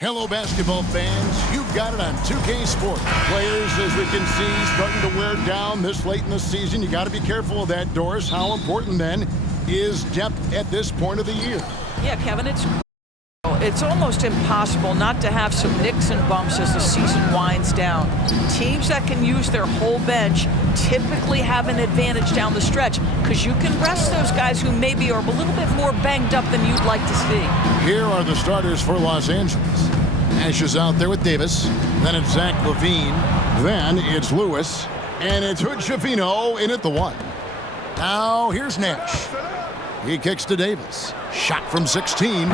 Hello, basketball fans. You've got it on 2K Sports. Players, as we can see, starting to wear down this late in the season. You got to be careful of that, Doris. How important, then, is depth at this point of the year? Yeah, Kevin, it's almost impossible not to have some nicks and bumps as the season winds down. Teams that can use their whole bench typically have an advantage down the stretch because you can rest those guys who maybe are a little bit more banged up than you'd like to see. Here are the starters for Los Angeles. Nash is out there with Davis. Then it's Zach LaVine. Then it's Lewis. And it's Hood-Schifino in at the 1. Now here's Nash. He kicks to Davis. Shot from 16.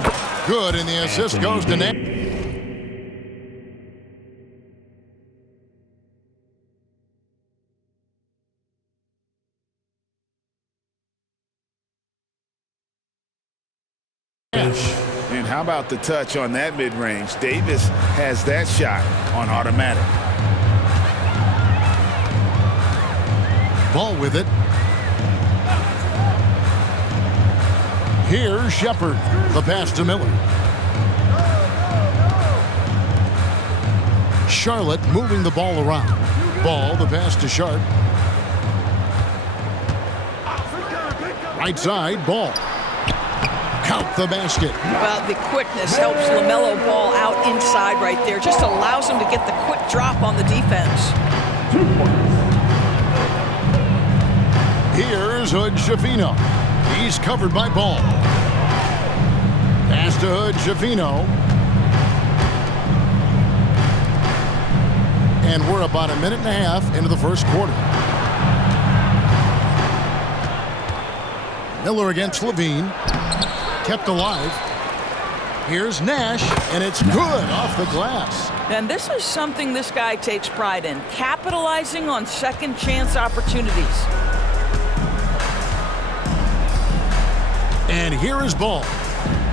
Good, and the assist goes to Nash. And how about the touch on that mid-range? Davis has that shot on automatic. Ball with it. Here's Shepard. The pass to Miller. Charlotte moving the ball around. Ball, the pass to Sharp. Right side, Ball. Count the basket. Well, the quickness helps LaMelo Ball out inside right there. Just allows him to get the quick drop on the defense. Here's Hood-Schifino. He's covered by Ball. Pass to Hood-Schifino. And we're about a minute and a half into the first quarter. Miller against LaVine. Kept alive. Here's Nash, and it's good off the glass. And this is something this guy takes pride in, capitalizing on second chance opportunities. And here is Ball.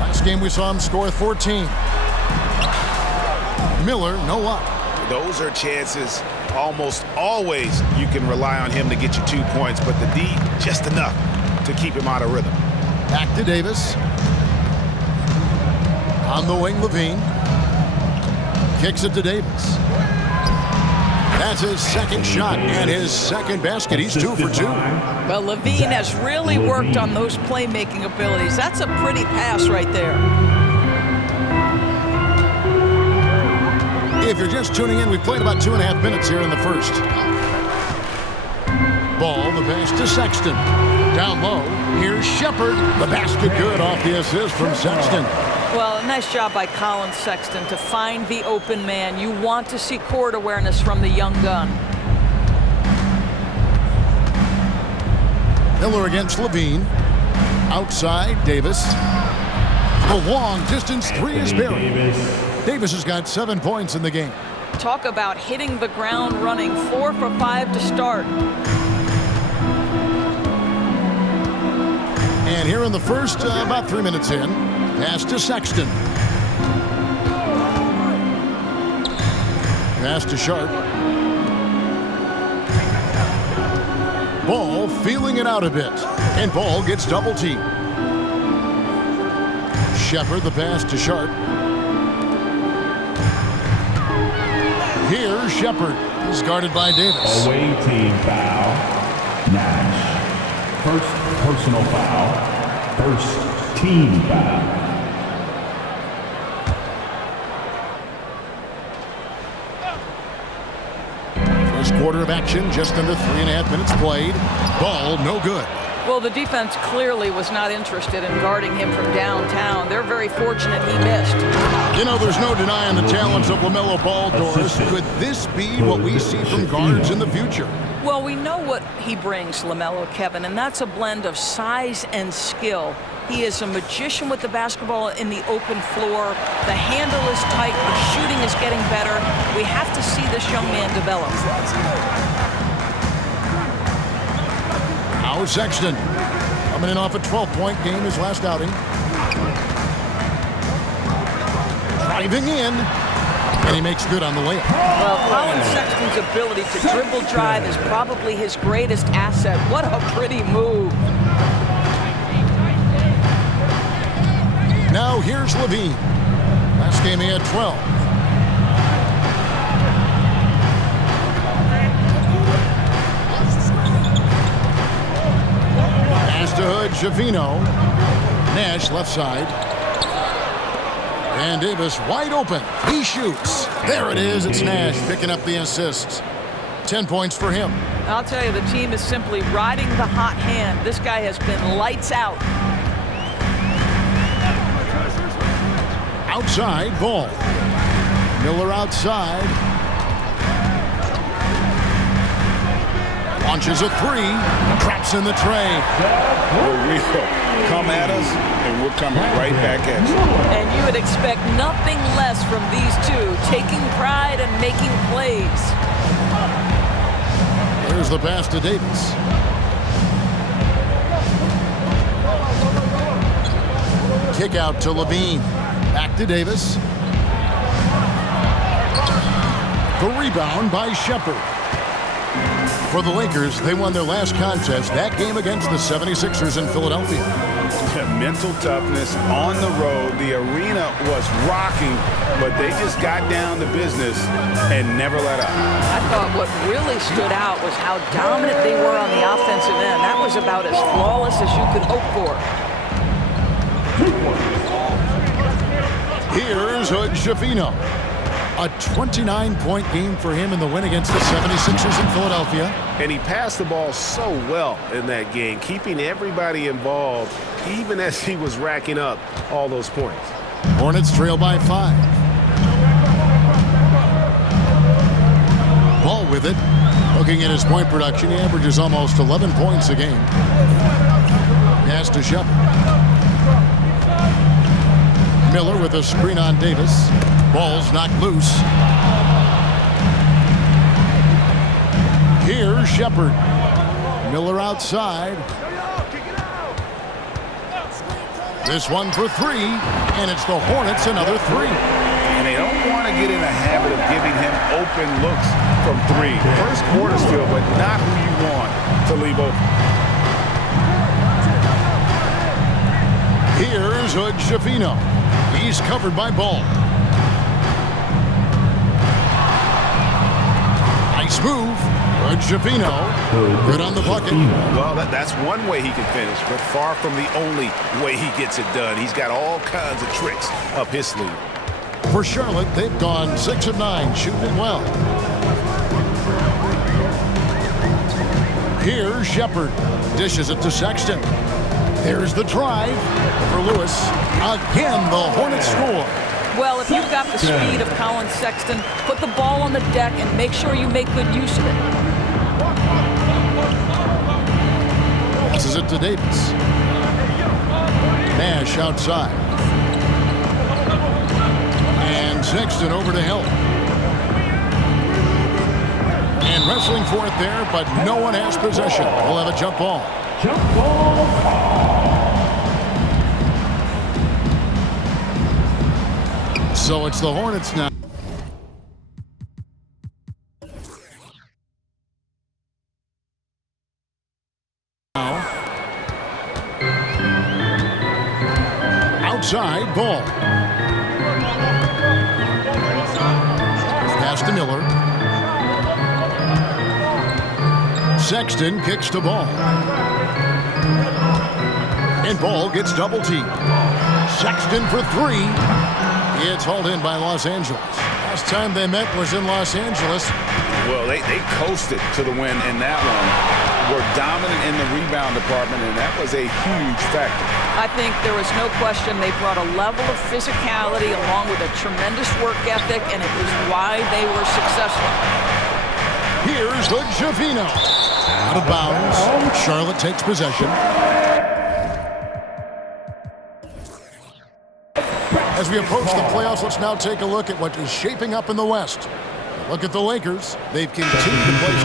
Last game we saw him score 14. Miller, no luck. Those are chances almost always you can rely on him to get you 2 points, but the D, just enough to keep him out of rhythm. Back to Davis. On the wing, LaVine. Kicks it to Davis. That's his second shot and his second basket. He's 2 for 2. Well, LaVine has really worked on those playmaking abilities. That's a pretty pass right there. If you're just tuning in, we played about 2.5 minutes here in the first. Ball, the pass to Sexton. Down low, here's Shepard. The basket good off the assist from Sexton. Well, a nice job by Colin Sexton to find the open man. You want to see court awareness from the young gun. Miller against LaVine. Outside, Davis. The long distance 3 is buried. Davis has got 7 points in the game. Talk about hitting the ground running. 4 for 5 to start. And here in the first, about 3 minutes in, pass to Sexton. Pass to Sharp. Ball feeling it out a bit. And Ball gets double teamed. Shepard, the pass to Sharp. Here's Shepard. He's guarded by Davis. Away team foul. Nash. First personal foul. First team foul. First quarter of action, just under 3.5 minutes played. Ball, no good. Well, the defense clearly was not interested in guarding him from downtown. They're very fortunate he missed. You know, there's no denying the talents of LaMelo Ball, Doris. Could this be what we see from guards in the future? Well, we know what he brings, LaMelo, Kevin, and that's a blend of size and skill. He is a magician with the basketball in the open floor. The handle is tight. The shooting is getting better. We have to see this young man develop. Now Sexton coming in off a 12-point game his last outing. Driving in, and he makes good on the layup. Well, Colin Sexton's ability to dribble drive is probably his greatest asset. What a pretty move. Now here's LaVine. Last game he had 12. Pass to Hood, Javino. Nash left side. And Davis wide open. He shoots. There it is. It's Nash picking up the assist. 10 points for him. I'll tell you, the team is simply riding the hot hand. This guy has been lights out. Outside, Ball. Miller outside. Launches a three. Traps in the tray. We're real. Come at us, and we're coming right back at you. And you would expect nothing less from these two, taking pride and making plays. Here's the pass to Davis. Kick out to Levine. Back to Davis. The rebound by Shepherd. For the Lakers, they won their last contest, that game against the 76ers in Philadelphia. Mental toughness on the road. The arena was rocking, but they just got down to business and never let up. I thought what really stood out was how dominant they were on the offensive end. That was about as flawless as you could hope for. Here's Hood Schifino. A 29-point game for him in the win against the 76ers in Philadelphia. And he passed the ball so well in that game, keeping everybody involved, even as he was racking up all those points. Hornets trail by 5. Ball with it. Looking at his point production, he averages almost 11 points a game. Pass to Shepherd. Miller with a screen on Davis. Ball's knocked loose. Here's Shepherd. Miller outside. This one for three, and it's the Hornets another three. And they don't want to get in a habit of giving him open looks from three. First quarter still, but not who you want to leave open. Here's Hood Schifino. He's covered by Ball. Nice move. Hood Schifino. Good on the bucket. Well, that's one way he can finish, but far from the only way he gets it done. He's got all kinds of tricks up his sleeve. For Charlotte, they've gone 6 of 9, shooting it well. Here's Shepherd. Dishes it to Sexton. There's the drive for Lewis. Again, the Hornets score. Well, if you've got the speed of Colin Sexton, put the ball on the deck and make sure you make good use of it. Passes it to Davis. Nash outside. And Sexton over to help. And wrestling for it there, but no one has possession. We'll have a jump ball. Jump ball foul. So it's the Hornets now. Outside, Ball. Pass to Miller. Sexton kicks to Ball. And Ball gets double teamed. Sexton for three. It's hauled in by Los Angeles. Last time they met was in Los Angeles. Well, they coasted to the win in that one. Were dominant in the rebound department, and that was a huge factor. I think there was no question they brought a level of physicality along with a tremendous work ethic, and it was why they were successful. Here's Hood Schifino. Out of bounds. Charlotte takes possession. As we approach the playoffs, let's now take a look at what is shaping up in the West. Look at the Lakers. They've continued to play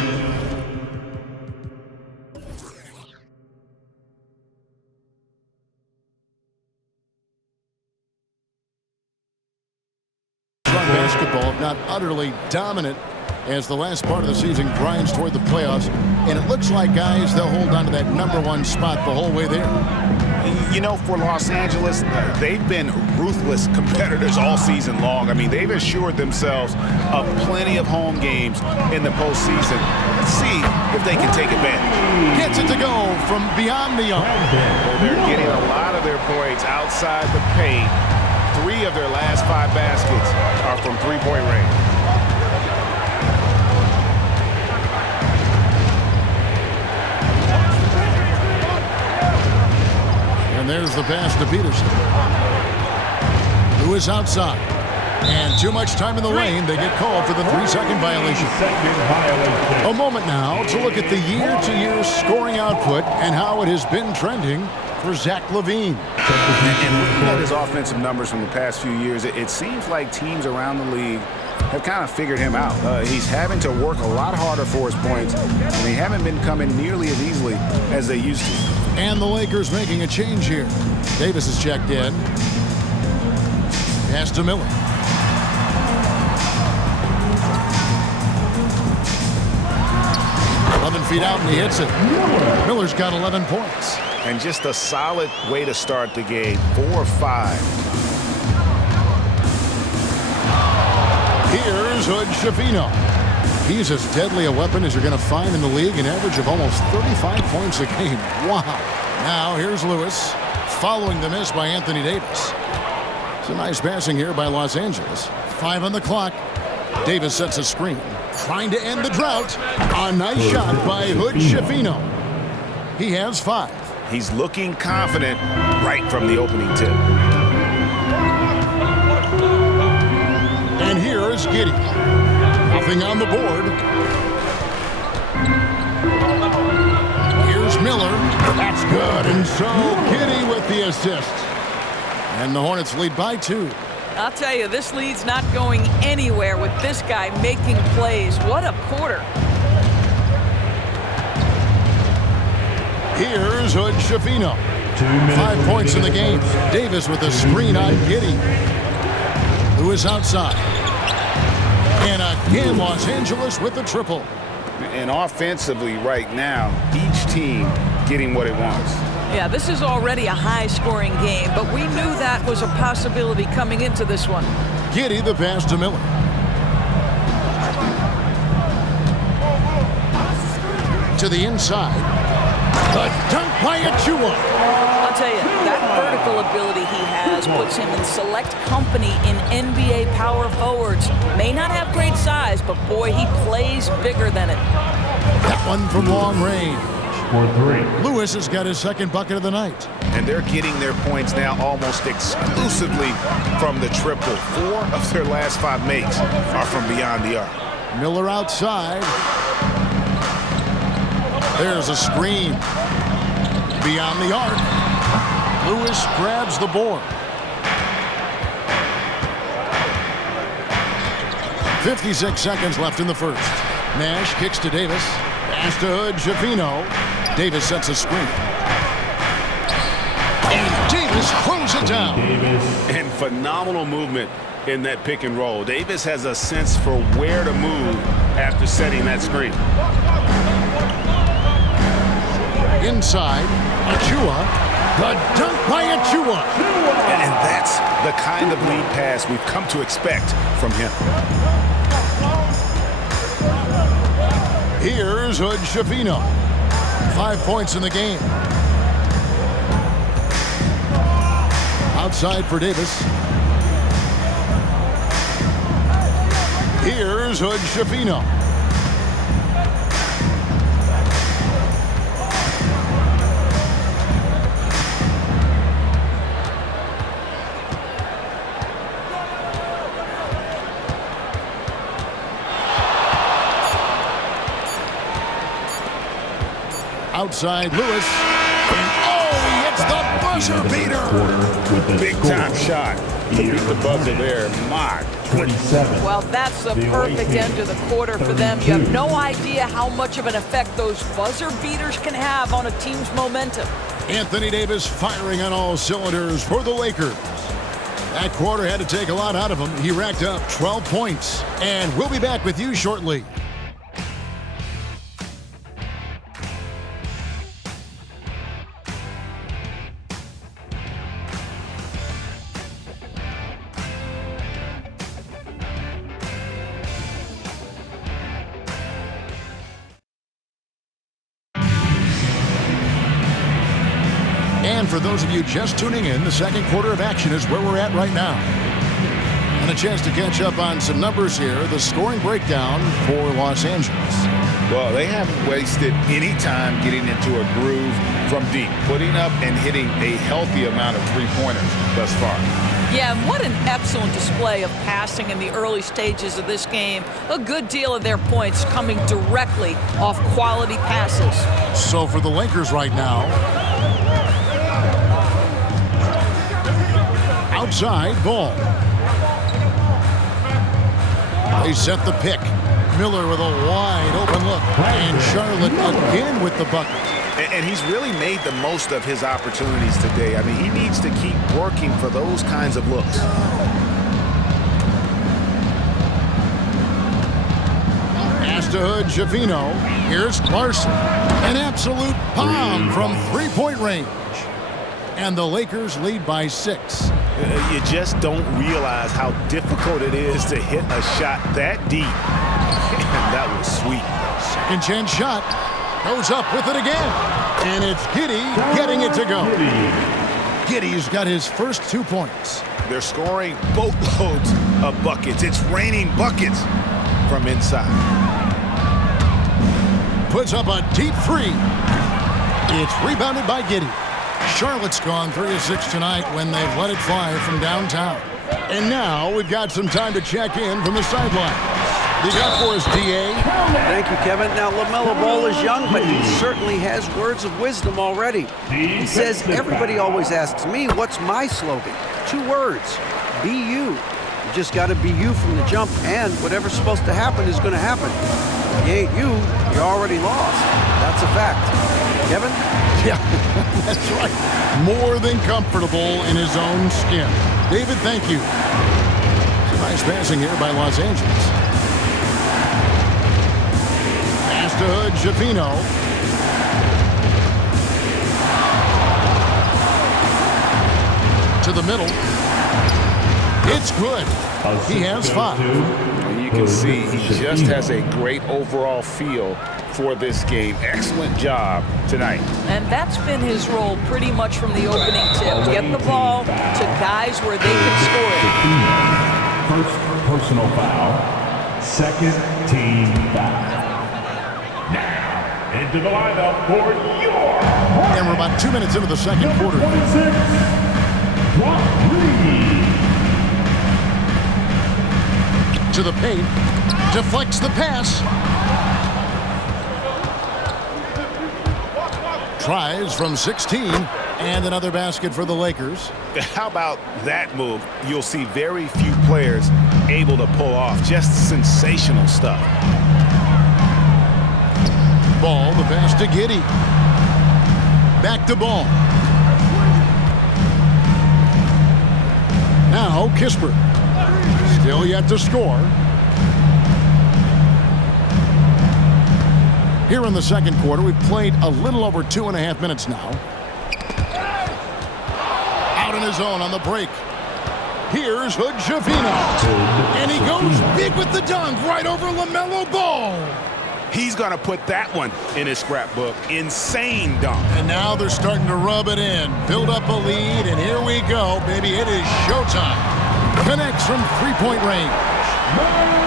strong basketball, if not utterly dominant, as the last part of the season grinds toward the playoffs. And it looks like, guys, they'll hold on to that #1 spot the whole way there. You know, for Los Angeles, they've been ruthless competitors all season long. I mean, they've assured themselves of plenty of home games in the postseason. Let's see if they can take advantage. Gets it to go from beyond the arc. They're getting a lot of their points outside the paint. 3 of their last 5 baskets are from three-point range. And there's the pass to Peterson. Lewis outside. And too much time in the lane. They get called for the 3-second violation. A moment now to look at the year-to-year scoring output and how it has been trending for Zach LaVine. And looking at his offensive numbers from the past few years, it seems like teams around the league have kind of figured him out. He's having to work a lot harder for his points, and they haven't been coming nearly as easily as they used to. And the Lakers making a change here. Davis is checked in. Pass to Miller. Feet out and he hits it. Miller's got 11 points. And just a solid way to start the game. 4-5. Here's Hood Schifino. He's as deadly a weapon as you're going to find in the league, an average of almost 35 points a game. Wow. Now here's Lewis, following the miss by Anthony Davis. It's a nice passing here by Los Angeles. 5 on the clock. Davis sets a screen, trying to end the drought. A nice shot by Hood Schifino. He has 5. He's looking confident right from the opening tip. And here is Giddey. Nothing on the board. Here's Miller. That's good. And so Giddey with the assist. And the Hornets lead by 2. I'll tell you, this lead's not going anywhere with this guy making plays. What a quarter. Here's Hood Schifino. 5 points in the game. Davis with a screen on Giddey, who is outside. And again, Los Angeles with the triple. And offensively right now, each team getting what it wants. Yeah, this is already a high-scoring game, but we knew that was a possibility coming into this one. Giddey the pass to Miller. To the inside. The dunk by Achua. I'll tell you, that vertical ability he has puts him in select company in NBA power forwards. May not have great size, but boy, he plays bigger than it. That one from long range. For 3. Lewis has got his second bucket of the night. And they're getting their points now almost exclusively from the triple. 4 of their last 5 makes are from beyond the arc. Miller outside. There's a screen. Beyond the arc. Lewis grabs the board. 56 seconds left in the first. Nash kicks to Davis. Pass to Hood Schifino. Davis sets a screen. And Davis throws it down. And phenomenal movement in that pick and roll. Davis has a sense for where to move after setting that screen. Inside, Achua. The dunk by Achua. And that's the kind of lead pass we've come to expect from him. Here's Hood Schifino. 5 points in the game. Outside for Davis. Here's Hood Schifino. Outside Lewis. And he hits the buzzer beater. Big time shot to beat the buzzer there. My 27. Well, that's the perfect end to the quarter for them. You have no idea how much of an effect those buzzer beaters can have on a team's momentum. Anthony Davis firing on all cylinders for the Lakers. That quarter had to take a lot out of him. He racked up 12 points. And we'll be back with you shortly. for those of you just tuning in, the second quarter of action is where we're at right now. And a chance to catch up on some numbers here. The scoring breakdown for Los Angeles. Well, they haven't wasted any time getting into a groove from deep, putting up and hitting a healthy amount of three-pointers thus far. Yeah, and what an excellent display of passing in the early stages of this game. A good deal of their points coming directly off quality passes. So for the Lakers right now, outside ball. They set the pick. Miller with a wide open look. And Charlotte again with the bucket. And he's really made the most of his opportunities today. I mean, he needs to keep working for those kinds of looks. Pass to Hood, Schifino. Here's Larson. An absolute bomb from three-point range. And the Lakers lead by 6. You just don't realize how difficult it is to hit a shot that deep. And that was sweet. Second chance shot. Goes up with it again. And it's Giddey getting it to go. Giddey's got his first 2 points. They're scoring boatloads of buckets. It's raining buckets from inside. Puts up a deep three. It's rebounded by Giddey. Charlotte's gone 3 of 6 tonight when they've let it fly from downtown. And now we've got some time to check in from the sideline. You got for us, D.A. Thank you, Kevin. Now, LaMelo Ball is young, but he certainly has words of wisdom already. He says, everybody always asks me, what's my slogan? 2 words, be you. You just got to be you from the jump, and whatever's supposed to happen is going to happen. If you ain't you, you're already lost. That's a fact. Kevin? Yeah, that's right. More than comfortable in his own skin. David, thank you. It's a nice passing here by Los Angeles. Pass to Hood, Schifino. To the middle. It's good. He has 5. And you can see he just has a great overall feel for this game. Excellent job tonight. And that's been his role pretty much from the opening tip. Get the ball to guys where they can score it. First personal foul. Second team foul. Now, into the lineup for your... And we're about 2 minutes into the second quarter. 26, Brock Reed. To the paint. Deflects the pass. Tries from 16, and another basket for the Lakers. How about that move? You'll see very few players able to pull off. Just sensational stuff. Ball, the pass to Giddey. Back to Ball. Now Kispert. Still yet to score. Here in the second quarter, we've played a little over 2.5 minutes now. Out in his own on the break. Here's Hood, Schifino. And he goes big with the dunk right over LaMelo Ball. He's going to put that one in his scrapbook. Insane dunk. And now they're starting to rub it in. Build up a lead, and here we go, baby. It is showtime. Connects from three-point range.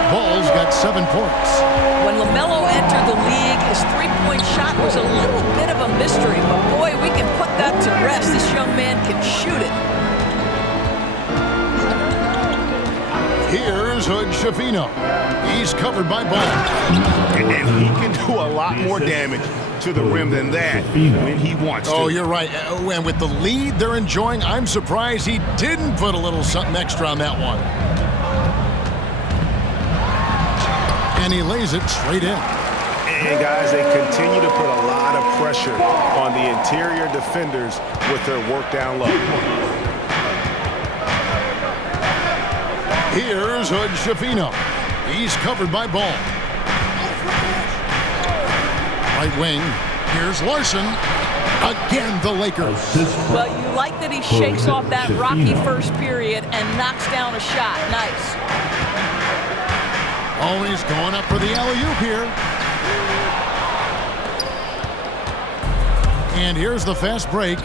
Ball's got 7 points. When LaMelo entered the league, his three-point shot was a little bit of a mystery. But, boy, we can put that to rest. This young man can shoot it. Here's Hood, Schifino. He's covered by Ball. And he can do a lot more damage to the rim than that when he wants to. Oh, you're right. And with the lead they're enjoying, I'm surprised he didn't put a little something extra on that one. And he lays it straight in. And guys, they continue to put a lot of pressure on the interior defenders with their work down low. Here's Hood, Schifino. He's covered by Ball. Right wing. Here's Larson. Again, the Lakers. Well, you like that he shakes off that rocky first period and knocks down a shot. Nice. Always going up for the alley-oop here. And here's the fast break.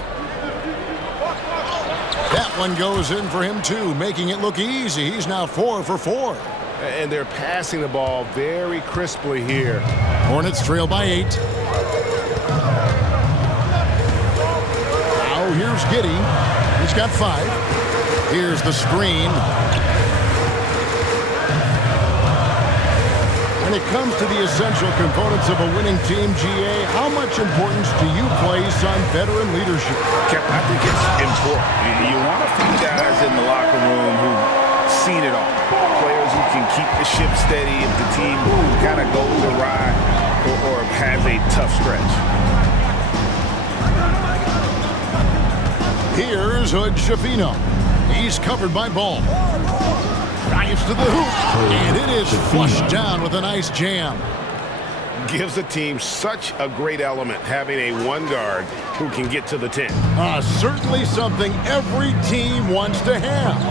That one goes in for him, too, making it look easy. He's now 4 for 4. And they're passing the ball very crisply here. Hornets trail by 8. Now here's Giddey. He's got 5. Here's the screen. When it comes to the essential components of a winning team, GA, how much importance do you place on veteran leadership? I think it's important. You want a few guys in the locker room who've seen it all. Players who can keep the ship steady if the team kind of goes awry or has a tough stretch. Here's Hood Schifino. He's covered by Ball. Drives to the hoop, and it is flushed down with a nice jam. Gives the team such a great element having a one guard who can get to the 10. Certainly something every team wants to have.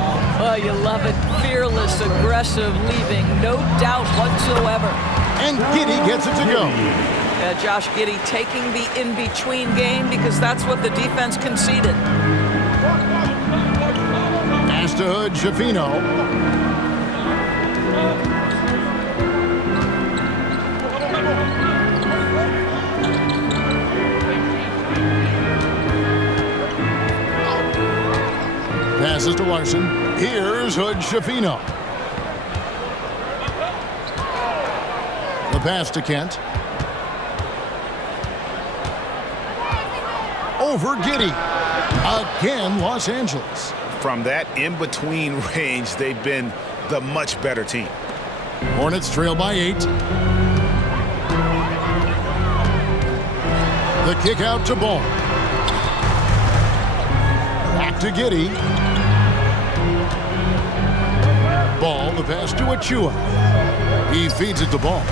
Oh, you love it. Fearless, aggressive, leaving no doubt whatsoever. And Giddey gets it to go. Yeah, Josh Giddey taking the in-between game because that's what the defense conceded. Pass to Hood Schifino. Passes to Larson. Here's Hood Schifino. The pass to Kent. Over Giddey. Again, Los Angeles. From that in-between range, they've been the much better team. Hornets trail by 8. The kick out to Ball. Back to Giddey. Ball, the pass to Achua. He feeds it to Ball.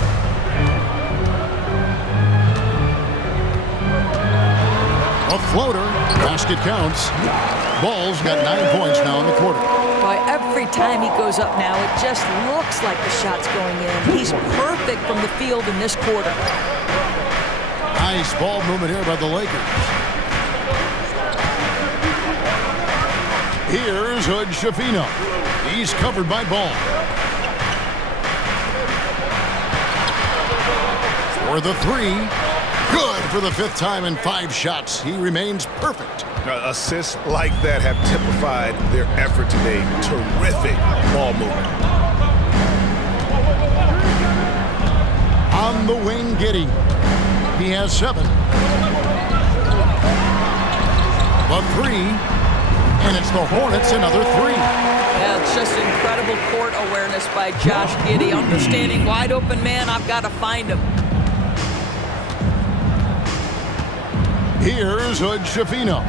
A floater. Basket counts. Ball's got 9 points now in the quarter. Boy, every time he goes up now, it just looks like the shot's going in. He's perfect from the field in this quarter. Nice ball movement here by the Lakers. Here's Hood Schifino. He's covered by Ball. For the 3. Good for the 5th time in 5 shots. He remains perfect. Assists like that have typified their effort today. Terrific ball movement. On the wing, Giddey. He has 7. The 3. And it's the Hornets, another 3. Yeah, it's just incredible court awareness by Josh Giddey. Understanding wide open man, I've got to find him. Here's Hood Schifino.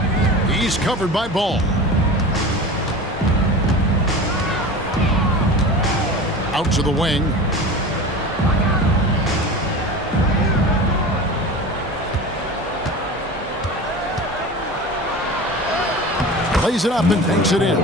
He's covered by Ball. Out to the wing. Plays it up and banks it in.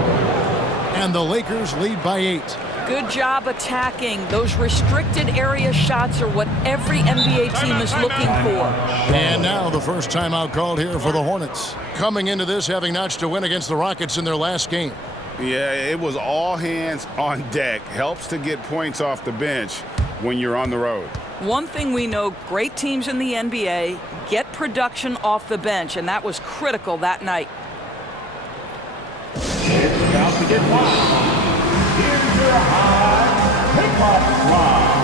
And the Lakers lead by 8. Good job attacking. Those restricted area shots are what every NBA team is looking for. And now the first timeout called here for the Hornets. Coming into this having notched a win against the Rockets in their last game. Yeah, it was all hands on deck. Helps to get points off the bench when you're on the road. One thing we know, great teams in the NBA get production off the bench, and that was critical that night. It's about to get wild. Here's your high pickup line.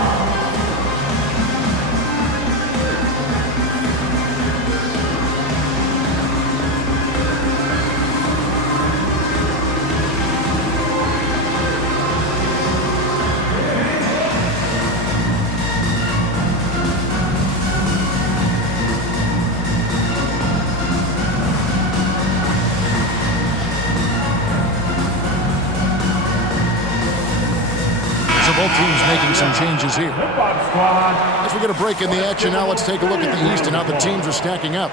Both teams making some changes here. As we get a break in the action now, let's take a look at the East and how the teams are stacking up.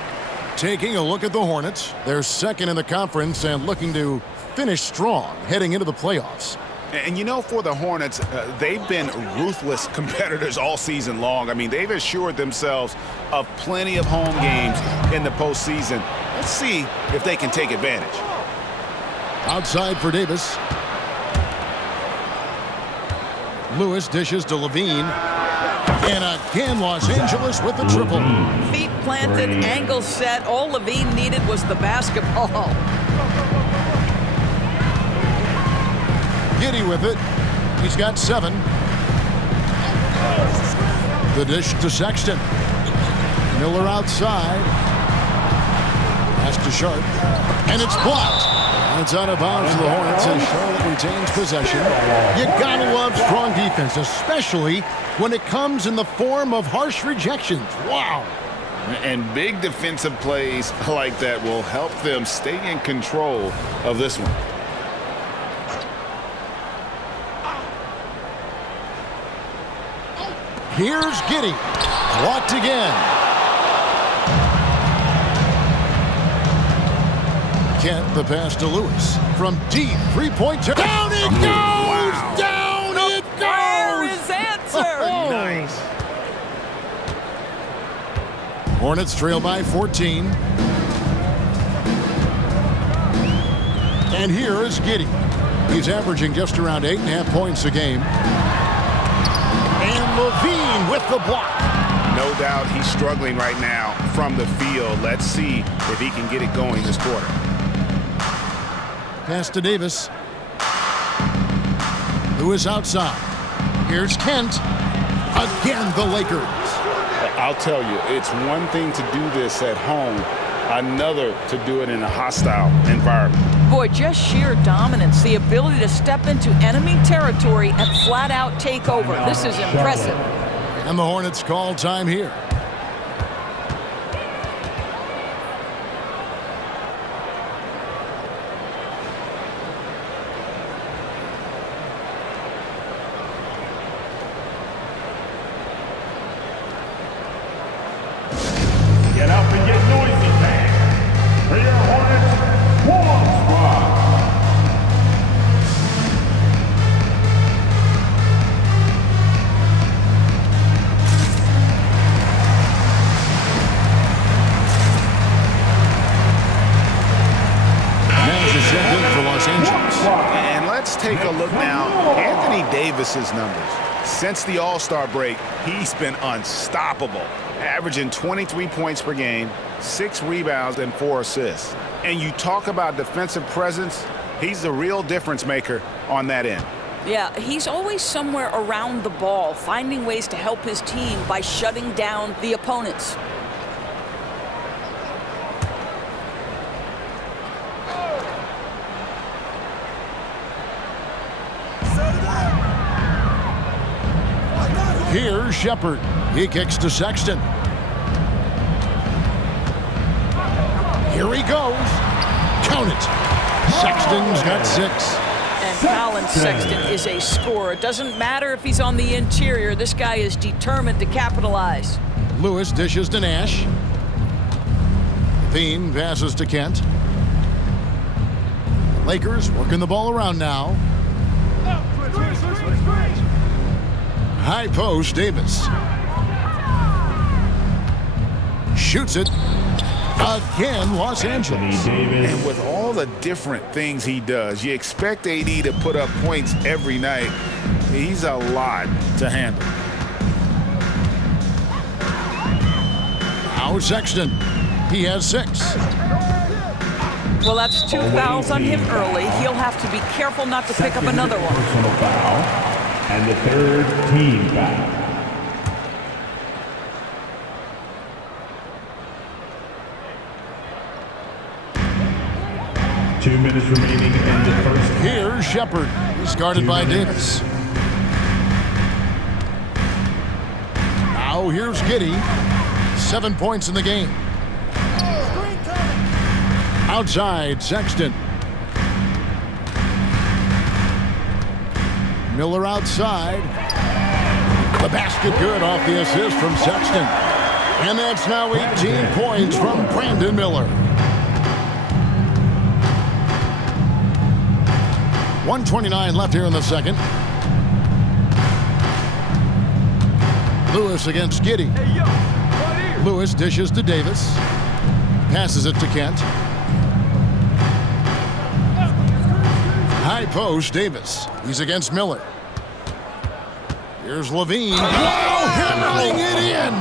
Taking a look at the Hornets. They're second in the conference and looking to finish strong heading into the playoffs. And you know, for the Hornets, they've been ruthless competitors all season long. I mean, they've assured themselves of plenty of home games in the postseason. Let's see if they can take advantage. Outside for Davis. Lewis dishes to Levine. And again, Los Angeles with the triple. Feet planted, angle set. All Levine needed was the basketball. Giddey with it. He's got 7. The dish to Sexton. Miller outside. Pass to Sharp. And it's blocked. And it's out of bounds to the Hornets as Charlotte retains possession. You gotta love strong defense, especially when it comes in the form of harsh rejections. Wow. And big defensive plays like that will help them stay in control of this one. Here's Giddey. Blocked again. Kent, the pass to Lewis. From deep, three-point. Down it goes! Wow. Down it goes! There is answer. Nice. Hornets trail by 14. And here is Giddey. He's averaging just around 8.5 points a game. And Levine with the block. No doubt he's struggling right now from the field. Let's see if he can get it going this quarter. Pass to Davis. Lewis outside. Here's Kent. Again, the Lakers. I'll tell you, it's one thing to do this at home, another to do it in a hostile environment. Boy, just sheer dominance, the ability to step into enemy territory and flat out take over. This is impressive. And the Hornets call time here. Get up and get noisy, fans. For your Hornets warm squad. Manager sent in for Los Angeles. And let's take a look now. Anthony Davis's numbers. Since the All-Star break, he's been unstoppable, averaging 23 points per game, 6 rebounds, and 4 assists. And you talk about defensive presence, he's the real difference maker on that end. Yeah, he's always somewhere around the ball, finding ways to help his team by shutting down the opponents. Here's Shepard. He kicks to Sexton. Here he goes. Count it. Sexton's got 6. And Colin Sexton is a scorer. It doesn't matter if he's on the interior. This guy is determined to capitalize. Lewis dishes to Nash. Thien passes to Kent. Lakers working the ball around now. High post, Davis. Shoots it. Again, Los Angeles. And with all the different things he does, you expect AD to put up points every night. He's a lot to handle. Now Sexton. He has 6. Well, that's 2 fouls on him early. He'll have to be careful not to pick up another one. Personal foul. And the 3rd team foul. Two minutes remaining in the first. Here's Shepard. He's guarded by Davis. Now here's Giddey. 7 points in the game. Outside, Sexton. Miller outside. The basket good off the assist from Sexton. And that's now 18 points from Brandon Miller. 1:29 left here in the second. Lewis against Giddey. Lewis dishes to Davis. Passes it to Kent. High post, Davis. He's against Miller. Here's Levine. Wow, hammering it in.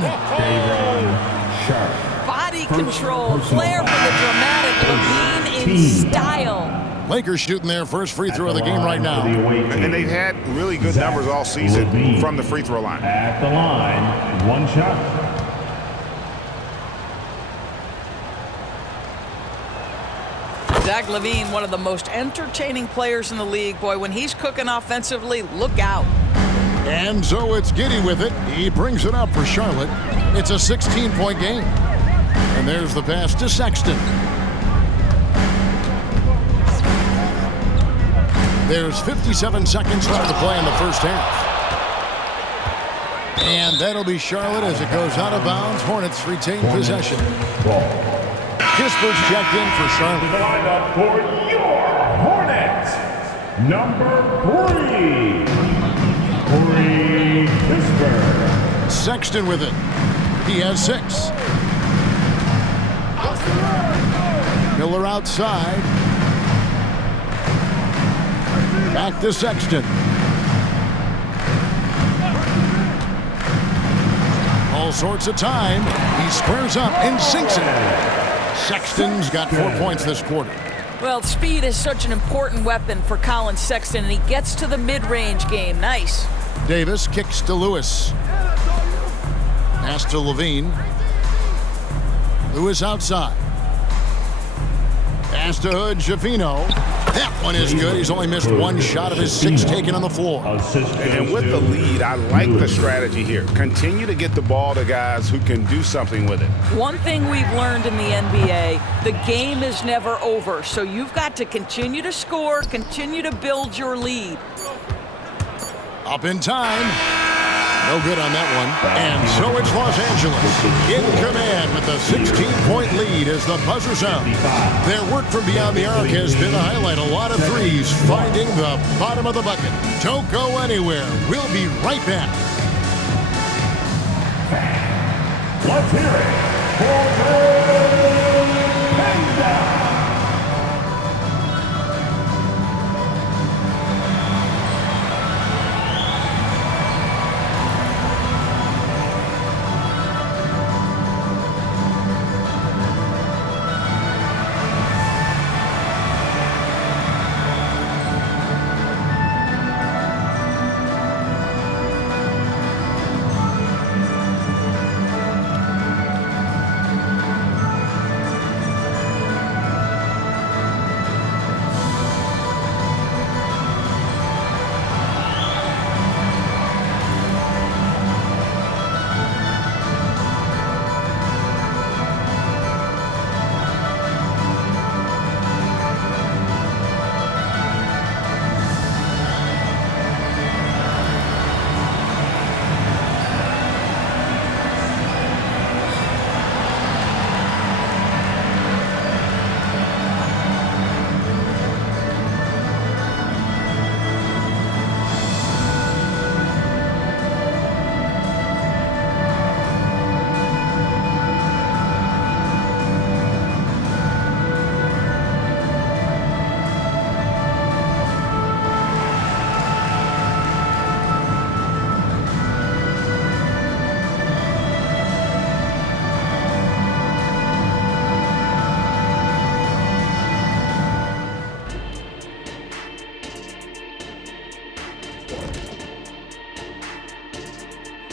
Body control, flair for the dramatic. Levine in style. Lakers shooting their first free throw of the game right now. And they've had really good numbers all season from the free throw line. At the line, 1 shot. Zach LaVine, one of the most entertaining players in the league. Boy, when he's cooking offensively, look out. And so it's Giddey with it. He brings it up for Charlotte. It's a 16-point game. And there's the pass to Sexton. There's 57 seconds left to play in the first half. And that'll be Charlotte as it goes out of bounds. Hornets retain possession. Kisper's checked in for Charlotte. The lineup for your Hornets, number 3, Corey Kispert. Sexton with it. He has 6. Miller outside. Back to Sexton. All sorts of time. He squares up and sinks it. Sexton's got 4 points this quarter. Well, speed is such an important weapon for Colin Sexton, and he gets to the mid-range game. Nice. Davis kicks to Lewis. Pass to Levine. Lewis outside. Pass to Hood, Jafino. That one is good. He's only missed 1 shot of his 6 taken on the floor. And with the lead, I like the strategy here. Continue to get the ball to guys who can do something with it. One thing we've learned in the NBA, the game is never over. So you've got to continue to score, continue to build your lead. Up in time. No good on that one. And so it's Los Angeles in command with a 16-point lead as the buzzer sounds. Their work from beyond the arc has been a highlight. A lot of threes finding the bottom of the bucket. Don't go anywhere. We'll be right back. Let's hear it for Panda.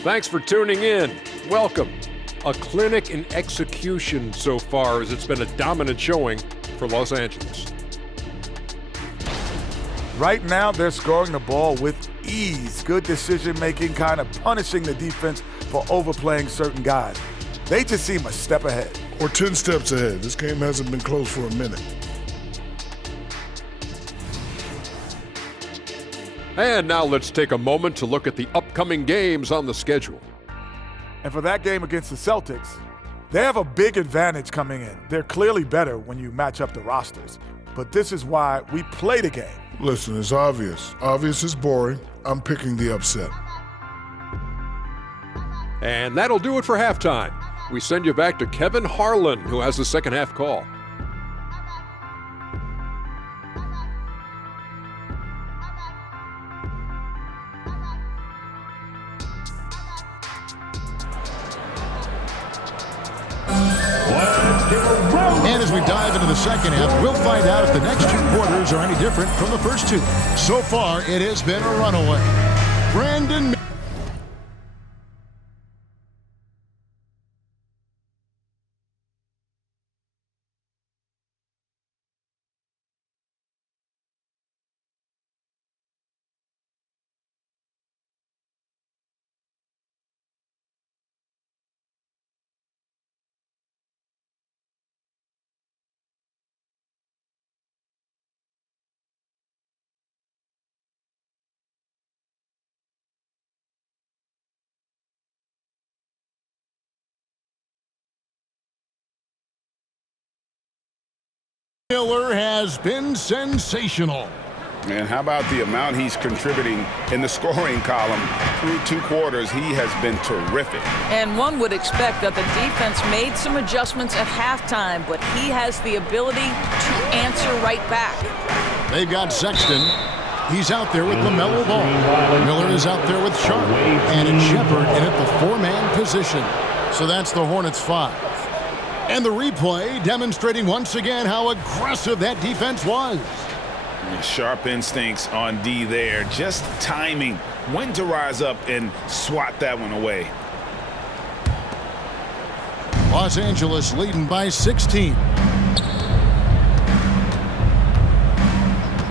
Thanks for tuning in. Welcome. A clinic in execution so far, as it's been a dominant showing for Los Angeles. Right now, they're scoring the ball with ease. Good decision-making, kind of punishing the defense for overplaying certain guys. They just seem a step ahead. Or 10 steps ahead. This game hasn't been close for a minute. And now let's take a moment to look at the upcoming games on the schedule. And for that game against the Celtics, they have a big advantage coming in. They're clearly better when you match up the rosters. But this is why we play the game. Listen, it's obvious. Obvious is boring. I'm picking the upset. And that'll do it for halftime. We send you back to Kevin Harlan, who has the second half call. And as we dive into the second half, we'll find out if the next two quarters are any different from the first two. So far, it has been a runaway. Brandon. Miller has been sensational. And how about the amount he's contributing in the scoring column through two quarters? He has been terrific. And one would expect that the defense made some adjustments at halftime, but he has the ability to answer right back. They've got Sexton. He's out there with LaMelo Ball. Miller is out there with Sharp. And it's Shepard in at the four-man position. So that's the Hornets 5. And the replay demonstrating once again how aggressive that defense was. Sharp instincts on D there. Just timing when to rise up and swat that one away. Los Angeles leading by 16.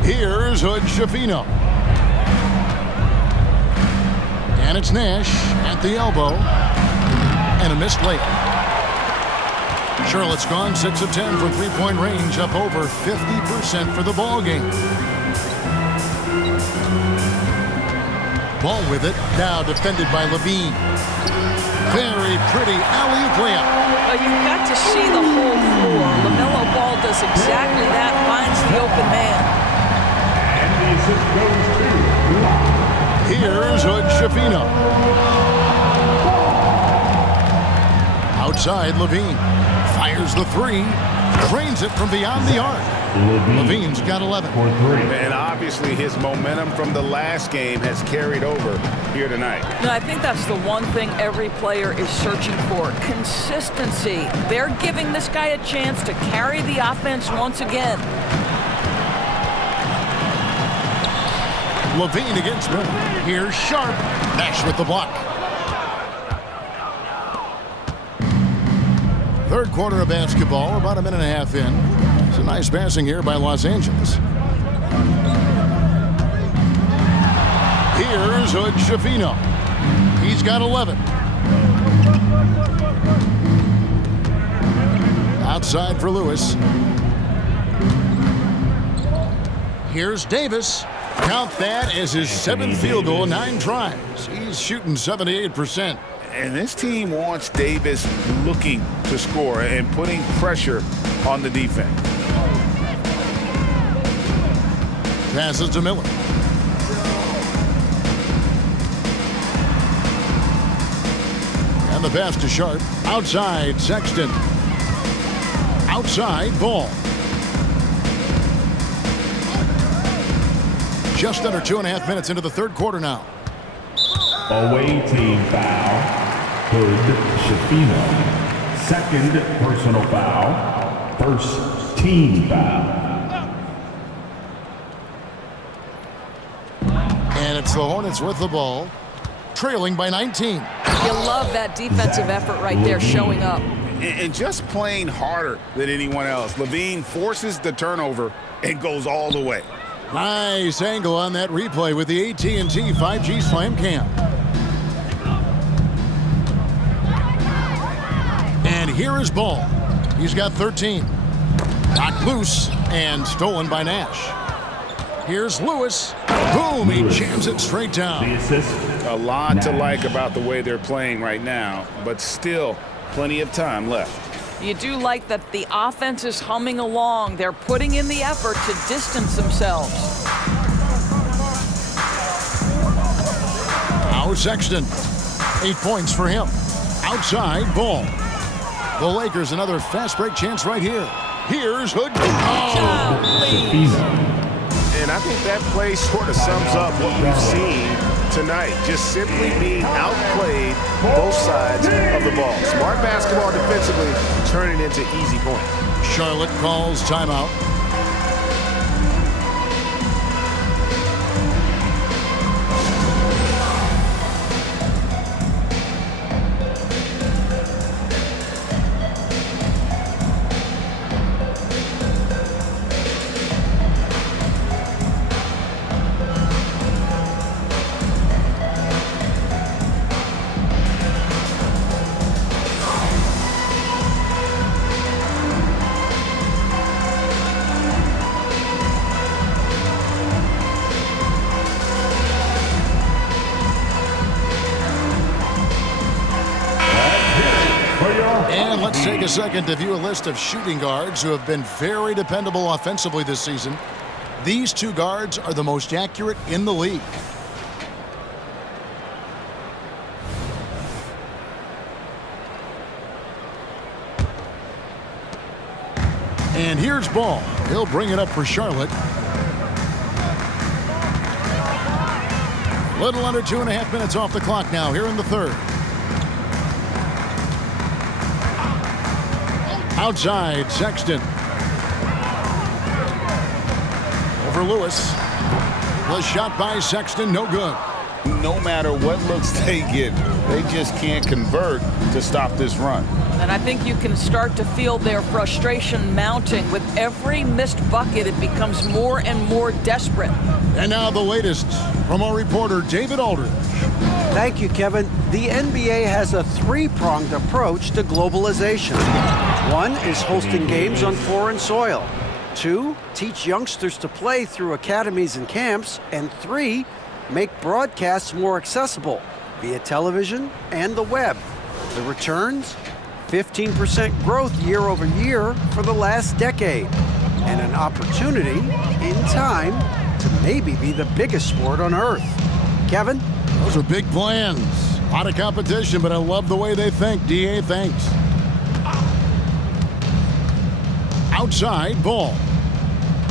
Here's Hood-Schifino. And it's Nash at the elbow. And a missed layup. Charlotte's gone 6 of 10 from three-point range, up over 50% for the ball game. Ball with it, now defended by Levine. Very pretty alley-oop layup. You've got to see the whole floor. LaMelo Ball does exactly that, finds the open man. And the assist goes to Here's Hood-Schifino. Outside, Levine fires the three, drains it from beyond the arc. Levine's got 11. And obviously his momentum from the last game has carried over here tonight. No, I think that's the one thing every player is searching for, consistency. They're giving this guy a chance to carry the offense once again. Levine against Miller. Here's Sharp. Nash with the block. Third quarter of basketball, about a minute and a half in. It's a nice passing here by Los Angeles. Here's Hood-Schifino. He's got 11. Outside for Lewis. Here's Davis. Count that as his 7th field goal, 9 tries. He's shooting 78%. And this team wants Davis looking to score and putting pressure on the defense. Passes to Miller. And the pass to Sharp. Outside, Sexton. Outside, Ball. Just under 2.5 minutes into the third quarter now. away team foul. Hood-Schifino. Second personal foul. First team foul. And it's the Hornets with the ball, trailing by 19. You love that defensive effort right there showing up. And just playing harder than anyone else. Levine forces the turnover and goes all the way. Nice angle on that replay with the AT&T 5G Slam Cam. And here is Ball. He's got 13. Knocked loose and stolen by Nash. Here's Lewis. Boom, he jams it straight down. The assist. A lot to like about the way they're playing right now, but still plenty of time left. You do like that the offense is humming along. They're putting in the effort to distance themselves. Now Sexton. 8 points for him. Outside, Ball. The Lakers another fast break chance right here. Here's Hood. Oh. And I think that play sort of sums up what we've seen tonight. Just simply being outplayed both sides of the ball. Smart basketball defensively, turning into easy points. Charlotte calls timeout. And let's take a second to view a list of shooting guards who have been very dependable offensively this season. These two guards are the most accurate in the league. And here's Ball. He'll bring it up for Charlotte. Little under 2.5 minutes off the clock now here in the third. Outside, Sexton. Over Lewis. The shot by Sexton, no good. No matter what looks they get, they just can't convert to stop this run. And I think you can start to feel their frustration mounting. With every missed bucket, it becomes more and more desperate. And now the latest from our reporter, David Aldridge. Thank you, Kevin. The NBA has a three-pronged approach to globalization. One is hosting games on foreign soil. Two, teach youngsters to play through academies and camps. And three, make broadcasts more accessible via television and the web. The returns? 15% growth year over year for the last decade. And an opportunity, in time, to maybe be the biggest sport on earth. Kevin? Those are big plans. A lot of competition, but I love the way they think. D.A., thanks. Outside, Ball.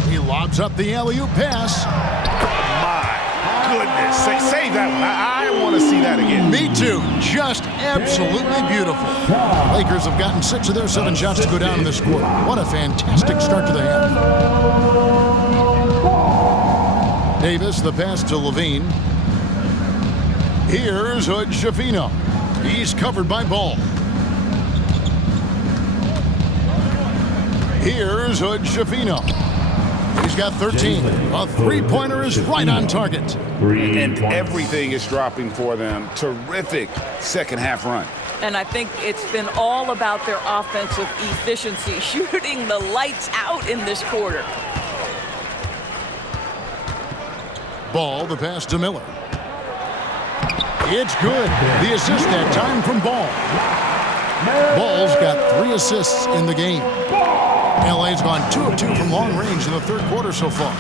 He lobs up the alley-oop pass. My goodness. Save that one. I want to see that again. Me too. Just absolutely beautiful. Lakers have gotten 6 of their 7 shots to go down in this quarter. What a fantastic start to the half. Davis, the pass to Levine. Here's Hood-Schifino. He's covered by Ball. Here's Hood-Schifino. He's got 13. A three-pointer is right on target. And everything is dropping for them. Terrific second-half run. And I think it's been all about their offensive efficiency, shooting the lights out in this quarter. Ball, the pass to Miller. It's good. The assist that time from Ball. Ball's got 3 assists in the game. LA's gone 2 of 2 from long range in the third quarter so far.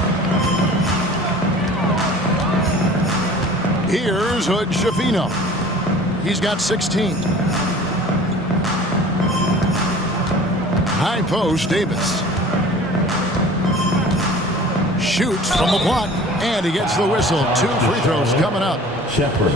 Here's Hood-Schifino. He's got 16. High post, Davis. Shoots from the block, and he gets the whistle. 2 free throws coming up. Shepherd.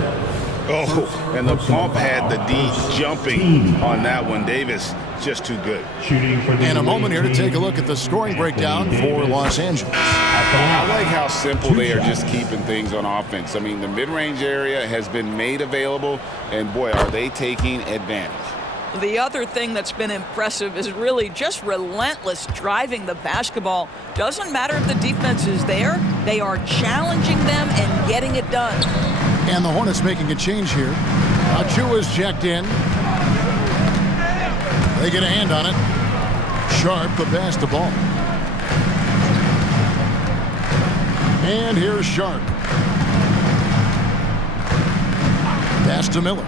Oh, and the bump had the D jumping on that one. Davis, just too good. Shooting for the And a moment here to take a look at the scoring breakdown for Los Angeles. I like how simple they are just keeping things on offense. I mean, the mid-range area has been made available, and boy, are they taking advantage. The other thing that's been impressive is really just relentless driving the basketball. Doesn't matter if the defense is there, they are challenging them and getting it done. And the Hornets making a change here. Achua's checked in. They get a hand on it. Sharp, the pass to Ball. And here's Sharp. Pass to Miller.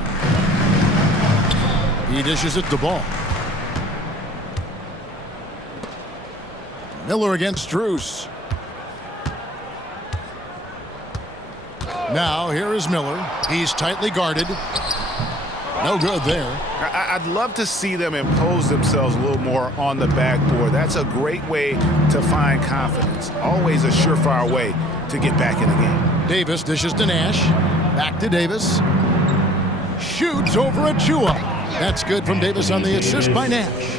He dishes it to Ball. Miller against Strus. Now here is Miller. He's tightly guarded. No good there. I'd love to see them impose themselves a little more on the backboard. That's a great way to find confidence. Always a surefire way to get back in the game. Davis dishes to Nash. Back to Davis. Shoots over Achua. That's good from Davis on the assist by Nash.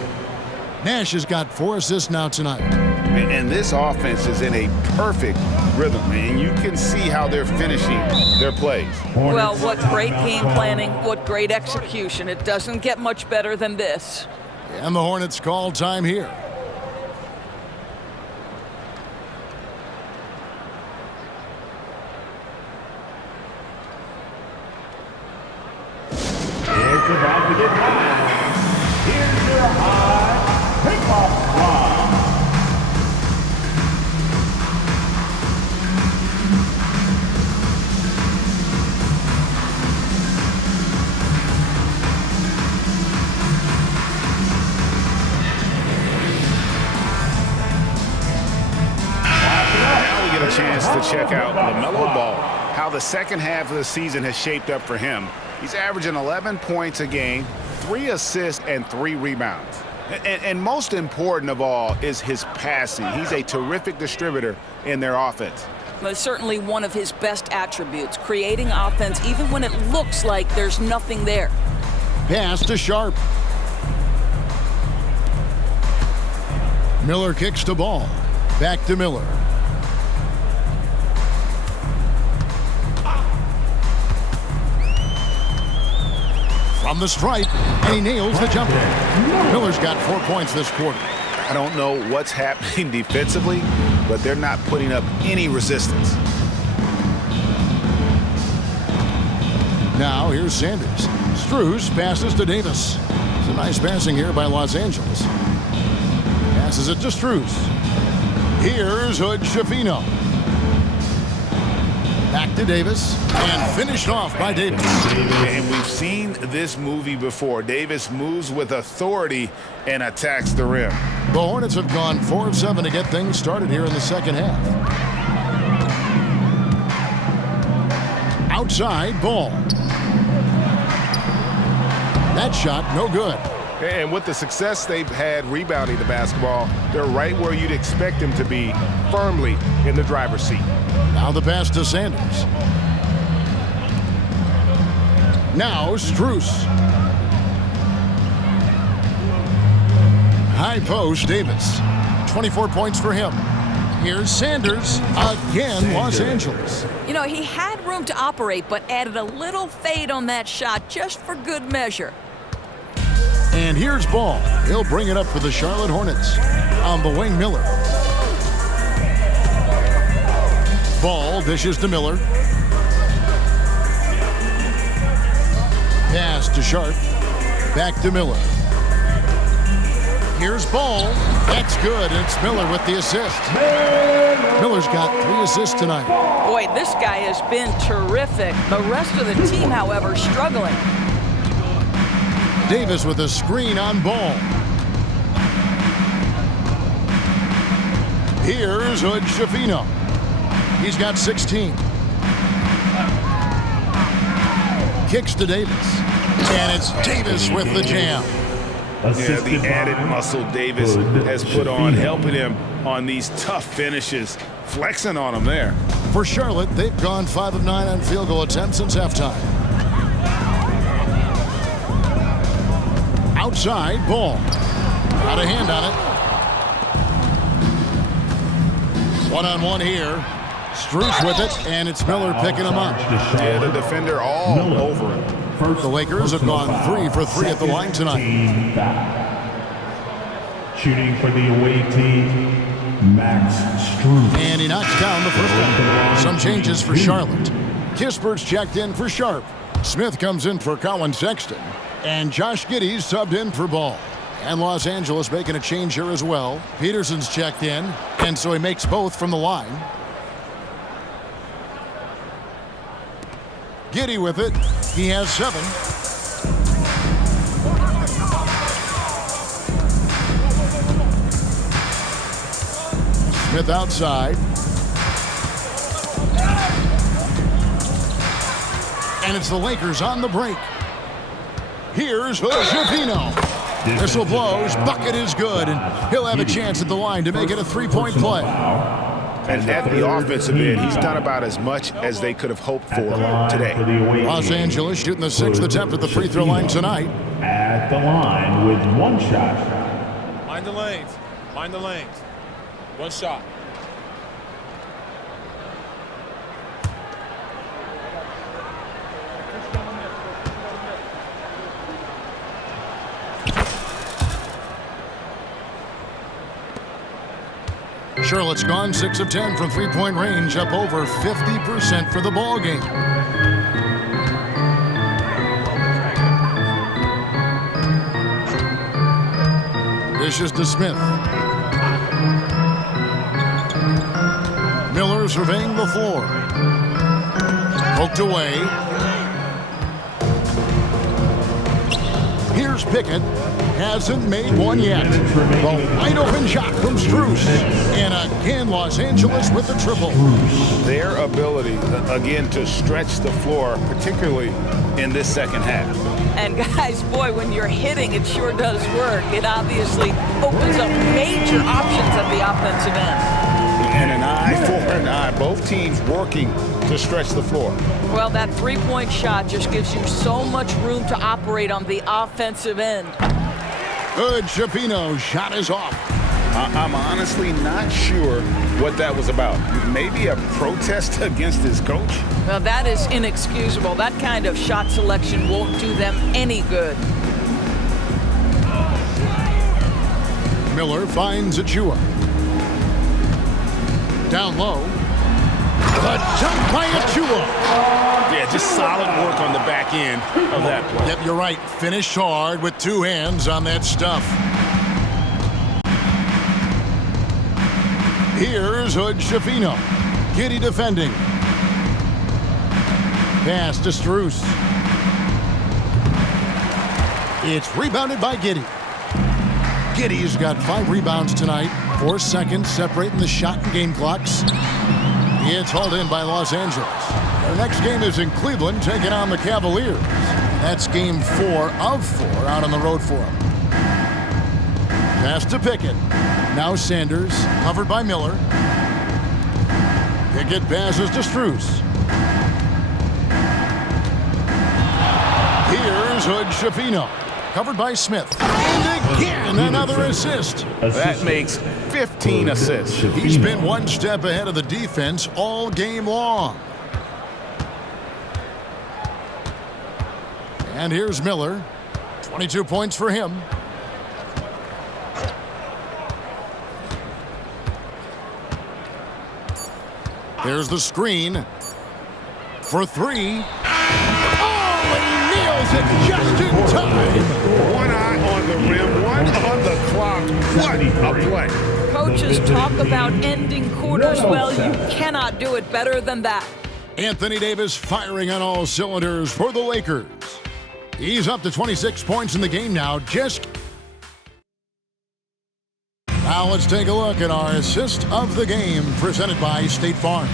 Nash has got 4 assists now tonight. And this offense is in a perfect rhythm, and you can see how they're finishing their plays. Well, what great game planning, what great execution. It doesn't get much better than this. And the Hornets call time here. It's about to get high. Here's your high pickoff line. Now we get a chance to check out LaMelo Ball, how the second half of the season has shaped up for him. He's averaging 11 points a game, 3 assists, and 3 rebounds. And most important of all is his passing. He's a terrific distributor in their offense. But certainly one of his best attributes, creating offense even when it looks like there's nothing there. Pass to Sharp. Miller kicks the ball. Back to Miller. From the stripe, and he nails the jumper. Miller's got 4 points this quarter. I don't know what's happening defensively, but they're not putting up any resistance. Now here's Sanders. Strus passes to Davis. It's a nice passing here by Los Angeles. Passes it to Strus. Here's Hood-Schifino. Back to Davis, and finished off by Davis. And we've seen this movie before. Davis moves with authority and attacks the rim. The Hornets have gone 4 of 7 to get things started here in the second half. Outside, Ball. That shot, no good. And with the success they've had rebounding the basketball, they're right where you'd expect them to be, firmly in the driver's seat. Now the pass to Sanders. Now Strus. High post, Davis. 24 points for him. Here's Sanders again, Los Angeles. You know, he had room to operate, but added a little fade on that shot just for good measure. And here's Ball. He'll bring it up for the Charlotte Hornets. On the wing, Miller. Ball dishes to Miller. Pass to Sharp. Back to Miller. Here's Ball. That's good. And it's Miller with the assist. Miller's got 3 assists tonight. Boy, this guy has been terrific. The rest of the team, however, struggling. Davis with a screen on Ball. Here's Hood-Schifino. He's got 16. Kicks to Davis. And it's Davis with the jam. Yeah, the added muscle Davis has put on, helping him on these tough finishes, flexing on him there. For Charlotte, they've gone 5 of 9 on field goal attempts since halftime. Outside, Ball. Got a hand on it. One-on-one here. Strus with it, and it's Miller picking him up. Yeah, the defender all over him. The Lakers have gone 3 for 3 at the line tonight. Shooting for the away team, Max Strus. And he knocks down the first one. Some changes for Charlotte. Kispert's checked in for Sharp. Smith comes in for Colin Sexton. And Josh Giddey's subbed in for Ball. And Los Angeles making a change here as well. Peterson's checked in, and so he makes both from the line. Giddey with it. He has 7. Smith outside. And it's the Lakers on the break. Here's Jovino. Whistle blows, bucket is good, and he'll have a chance at the line to make it a three-point play. And at the offensive end, he's done about as much as they could have hoped for today. Los Angeles shooting the 6th attempt at the free throw line tonight. At the line with one shot. Mind the lanes. Mind the lanes. One shot. Charlotte's gone 6 of 10 from three-point range, up over 50% for the ball game. Dishes to Smith. Miller surveying the floor. Poked away. Here's Pickett. Hasn't made one yet. The wide open shot from Strus. And again, Los Angeles with the triple. Their ability, again, to stretch the floor, particularly in this second half. And guys, boy, when you're hitting, it sure does work. It obviously opens up major options at the offensive end. And an eye for an eye. Both teams working to stretch the floor. Well, that three-point shot just gives you so much room to operate on the offensive end. Good. Jovino. Shot is off. I'm honestly not sure what that was about. Maybe a protest against his coach? Well, that is inexcusable. That kind of shot selection won't do them any good. Miller finds Achua. Down low. The jump by Achua. Yeah, just solid work on the back end of that play. Yep, you're right. Finished hard with two hands on that stuff. Here's Jovino. Giddey defending. Pass to Strus. It's rebounded by Giddey. Giddey's got 5 rebounds tonight. 4 seconds separating the shot and game clocks. It's hauled in by Los Angeles. Their next game is in Cleveland, taking on the Cavaliers. That's game 4 of 4 out on the road for them. Pass to Pickett. Now Sanders, covered by Miller. Pickett passes to Strus. Here's Jovino, covered by Smith. And again, another assist. That makes 15 assists. He's been one step ahead of the defense all game long. And here's Miller. 22 points for him. There's the screen for 3. Oh, he nails it just in time. One eye on the rim, one on the clock. What a play. Coaches talk about ending quarters well. You cannot do it better than that. Anthony Davis firing on all cylinders for the Lakers. He's up to 26 points in the game now. Now let's take a look at our assist of the game presented by State Farm.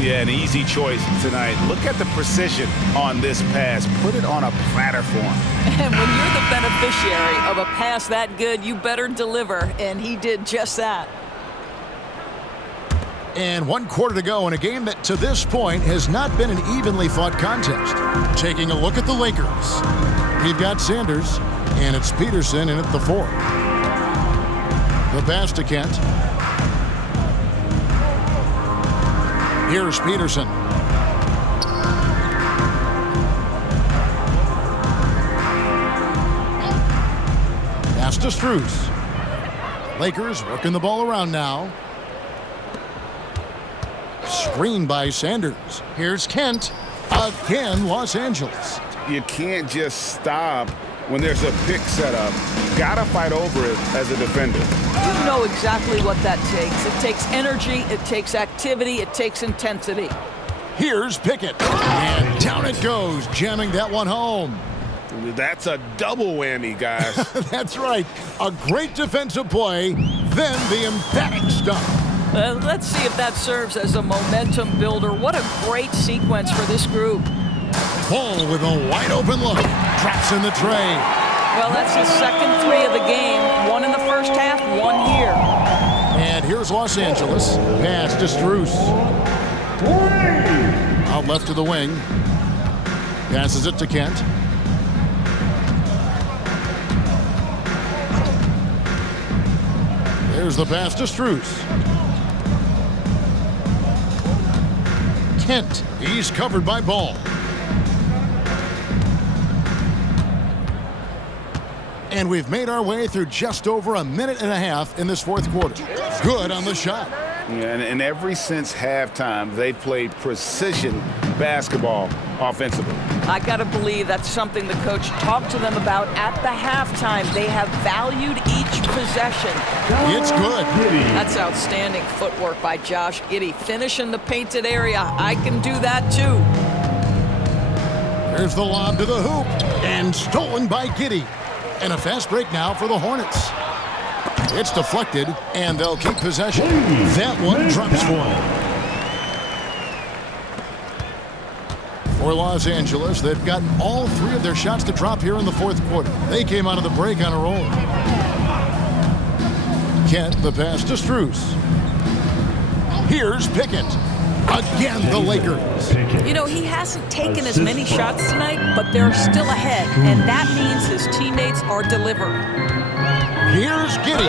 Yeah, an easy choice tonight. Look at the precision on this pass. Put it on a platter for him. And when you're the beneficiary of a pass that good, you better deliver, and he did just that. And 1 quarter to go in a game that to this point has not been an evenly fought contest. Taking a look at the Lakers. We've got Sanders, and it's Peterson in at the 4. The pass to Kent. Here's Peterson. Pass to Strus. Lakers working the ball around now. Screen by Sanders. Here's Kent. Again, Los Angeles. You can't just stop when there's a pick set up. Gotta fight over it as a defender. You know exactly what that takes. It takes energy, it takes activity, it takes intensity. Here's Pickett. And down it goes, jamming that one home. That's a double whammy, guys. That's right. A great defensive play, then the emphatic stuff. Let's see if that serves as a momentum builder. What a great sequence for this group. Ball with a wide open look. Drops in the tray. Well, that's his second three of the game. One in the first half, one here. And here's Los Angeles. Pass to Strus. Out left to the wing. Passes it to Kent. There's the pass to Strus. Kent, he's covered by Ball. And we've made our way through just over a minute and a half in this fourth quarter. Good on the shot. Yeah, and ever since halftime, they've played precision basketball offensively. I got to believe that's something the coach talked to them about at the halftime. They have valued each possession. It's good. That's outstanding footwork by Josh Giddey. Finish in the painted area. I can do that too. There's the lob to the hoop. And stolen by Giddey. And a fast break now for the Hornets. It's deflected, and they'll keep possession. That one drops for them. For Los Angeles, they've gotten all three of their shots to drop here in the fourth quarter. They came out of the break on a roll. Kent, the pass to Strus. Here's Pickett. Again, the Lakers. You know, he hasn't taken as many shots tonight, but they're still ahead, and that means his teammates are delivering. Here's Giddey.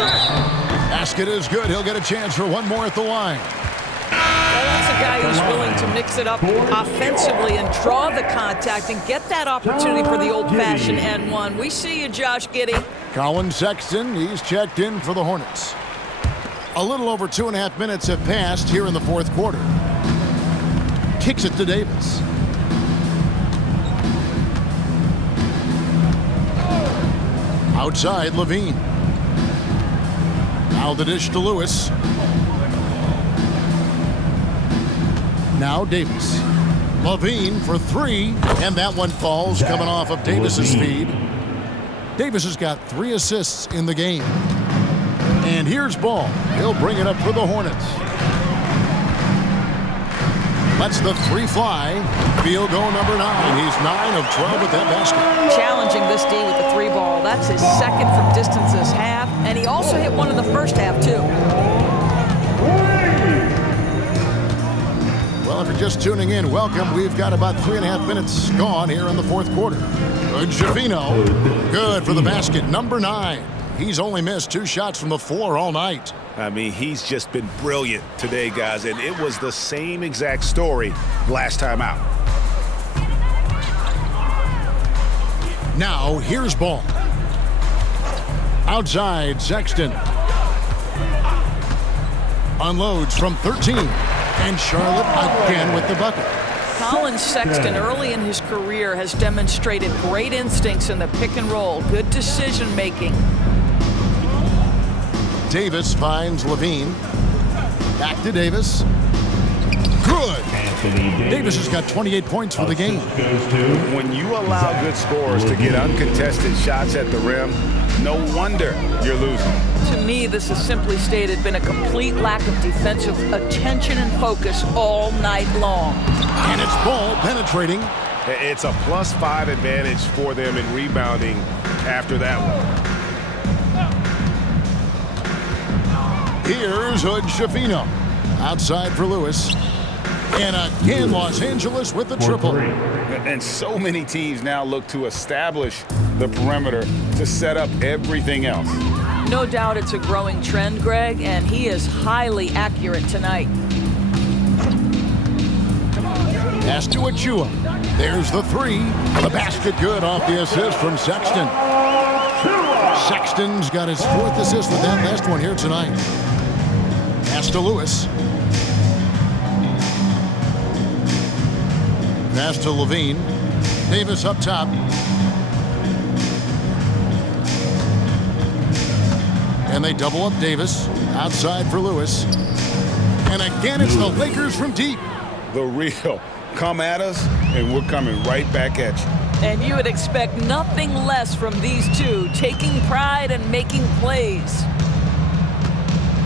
Basket is good. He'll get a chance for one more at the line. Well, that's a guy who's willing to mix it up offensively and draw the contact and get that opportunity for the old-fashioned N1. We see you, Josh Giddey. Colin Sexton, he's checked in for the Hornets. A little over 2.5 minutes have passed here in the fourth quarter. Kicks it to Davis. Outside, Levine. Now the dish to Lewis. Now Davis. Levine for three, and that one falls coming off of Davis's feed. Davis has got 3 assists in the game. And here's Ball. He'll bring it up for the Hornets. Lets the three fly. Field goal number 9. He's 9 of 12 with that basket. Challenging this D with the 3 ball. That's his second from distance this half. And he also hit one in the first half, too. Well, if you're just tuning in, welcome. We've got about 3.5 minutes gone here in the fourth quarter. Jafino, good for the basket, number 9. He's only missed 2 shots from the floor all night. I mean, he's just been brilliant today, guys, and it was the same exact story last time out. Now, here's Ball. Outside, Sexton. Unloads from 13. And Charlotte again with the bucket. Colin Sexton, early in his career, has demonstrated great instincts in the pick and roll. Good decision making. Davis finds Levine. Back to Davis. Good. Davis has got 28 points for the game. When you allow good scorers to get uncontested shots at the rim, no wonder you're losing. To me, this has simply stated been a complete lack of defensive attention and focus all night long. And it's Ball penetrating. It's a +5 advantage for them in rebounding after that one. Here's Hood Schifino. Outside for Lewis. And again, Los Angeles with the triple. And so many teams now look to establish the perimeter to set up everything else. No doubt it's a growing trend, Greg, and he is highly accurate tonight. Pass to Achua. There's the 3. The basket good off the assist from Sexton. Sexton's got his 4th assist with that last one here tonight. Pass to Lewis. Pass to Levine. Davis up top. And they double up Davis. Outside for Lewis. And again, it's the Lakers from deep. The real. Come at us, and we're coming right back at you. And you would expect nothing less from these two, taking pride and making plays.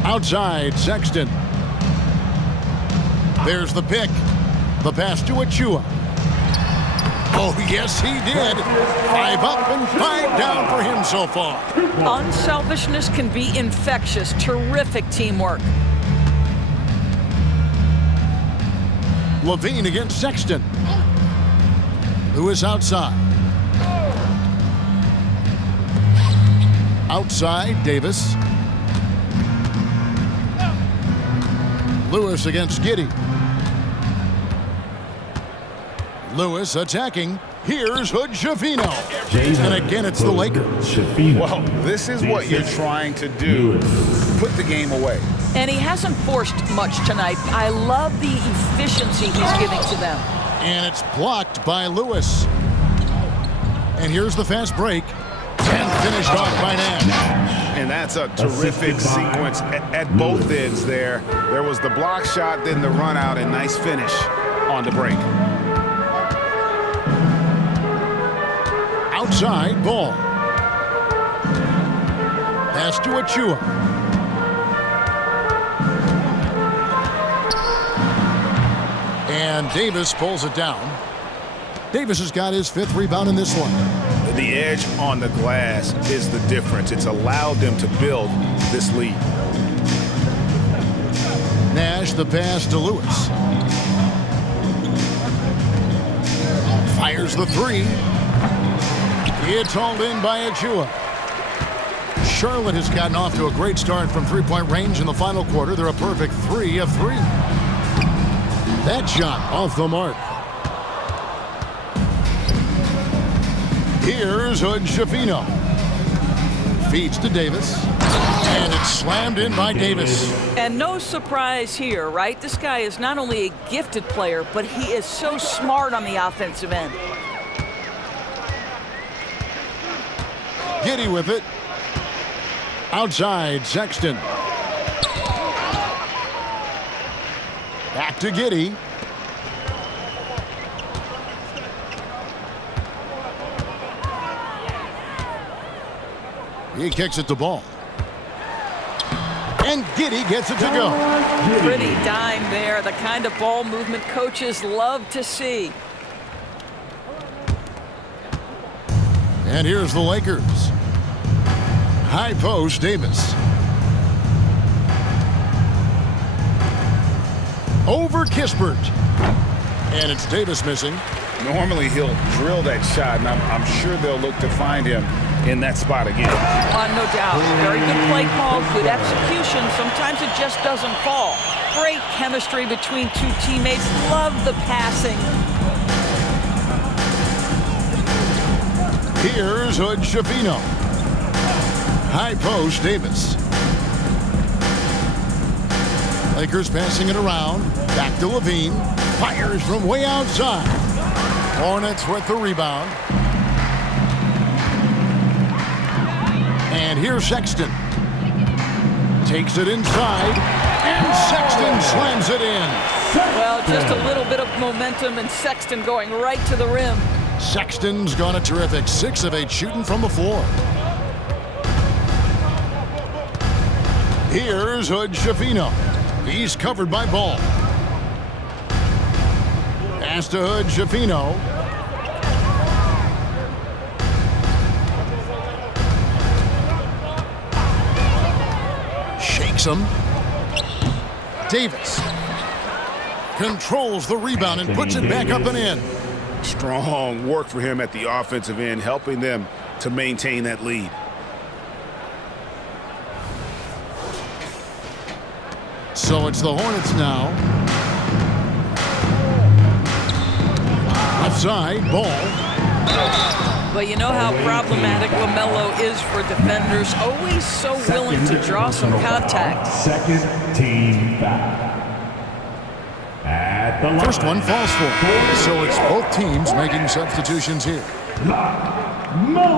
Outside, Sexton. There's the pick. The pass to Achua. Oh, yes, he did. 5 up and 5 down for him so far. Unselfishness can be infectious. Terrific teamwork. Levine against Sexton. Lewis outside. Outside, Davis. Lewis against Giddey. Lewis attacking. Here's Hood-Schifino. And again, it's the Lakers. Well, this is what you're trying to do. Put the game away. And he hasn't forced much tonight. I love the efficiency he's giving to them. And it's blocked by Lewis. And here's the fast break. And finished off by Nash. And that's a terrific sequence at both ends there. There was the block shot, then the run out, and nice finish on the break. Outside, ball. Pass to Achua. And Davis pulls it down. Davis has got his 5th rebound in this one. The edge on the glass is the difference. It's allowed them to build this lead. Nash the pass to Lewis. Fires the 3. It's hauled in by Achua. Charlotte has gotten off to a great start from 3-point range in the final quarter. They're a perfect 3 of 3. That shot off the mark. Here's Hood-Schifino. Feeds to Davis. And it's slammed in by Davis. And no surprise here, right? This guy is not only a gifted player, but he is so smart on the offensive end. Giddey with it. Outside, Sexton. Back to Giddey. He kicks it to Ball. And Giddey gets it to go. Pretty dime there. The kind of ball movement coaches love to see. And here's the Lakers. High post, Davis. Over Kispert. And it's Davis missing. Normally he'll drill that shot, and I'm sure they'll look to find him in that spot again. No doubt. Very good play call, good execution. Sometimes it just doesn't fall. Great chemistry between two teammates. Love the passing. Here's Hood-Schifino. High post, Davis. Lakers passing it around. Back to Levine. Fires from way outside. Hornets with the rebound. And here's Sexton. Takes it inside. And Sexton slams it in. Well, just a little bit of momentum and Sexton going right to the rim. Sexton's got a terrific 6 of 8 shooting from the floor. Here's Hood-Schifino. He's covered by Ball. Pass to Hood-Schifino. Shakes him. Davis controls the rebound and puts it back up and in. Strong work for him at the offensive end, helping them to maintain that lead. So it's the Hornets now. Left side, Ball. But you know how problematic LaMelo is for defenders. Always so willing to draw some contact. Second team foul. At the line. First one falls for. So it's both teams making substitutions here. LaMelo